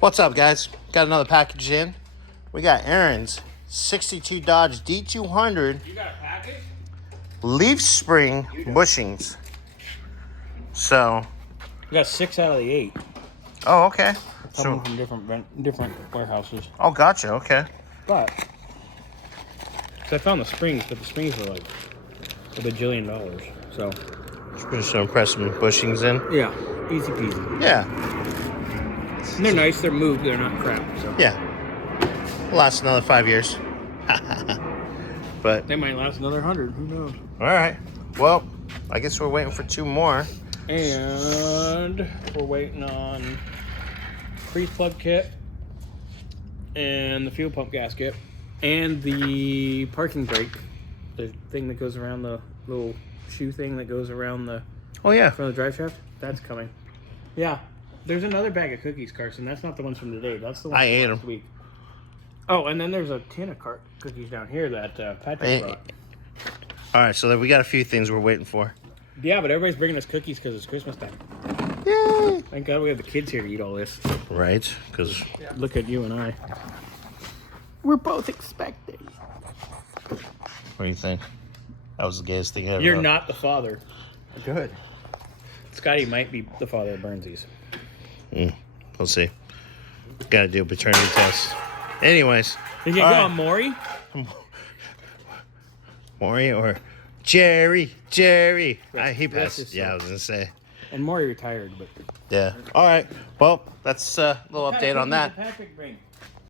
What's up, guys? Got another package in. We got Aaron's 62 Dodge D200 You got a package? leaf spring bushings. So, We got 6 out of the 8. oh, okay. Some from different warehouses. Oh, gotcha. Okay. But I found the springs, but the springs were like a bajillion dollars. So Just gonna press some bushings in. yeah, easy peasy. Yeah. And they're nice. They're moved. They're not crap. So Yeah. Last another 5 years. But they might last another 100. Who knows? all right. Well, I guess we're waiting for 2 more. And we're waiting on crease plug kit and the fuel pump gasket and the parking brake, the thing that goes around the little shoe thing that goes around the Oh yeah. front of the drive shaft. That's coming. Yeah. There's another bag of cookies, Carson. That's not the ones from today. That's the one I from ate last week. Oh, and then there's a tin of cookies down here that Patrick brought. All right. So then we got a few things we're waiting for. Yeah, but everybody's bringing us cookies because it's Christmas time. Yay! Thank God we have the kids here to eat all this. Right? Because Look at you and I. We're both expecting. what do you think? That was the gayest thing ever. You're not the father. Good. Scotty might be the father of Burnsies. We'll see. Got to do a paternity test. Anyways. Did you go on Maury? Maury or Jerry? Jerry. He That's passed. his Yeah, son. I was going to say. And Maury retired, but Yeah. All right. Well, that's a little update on that. Patrick bring?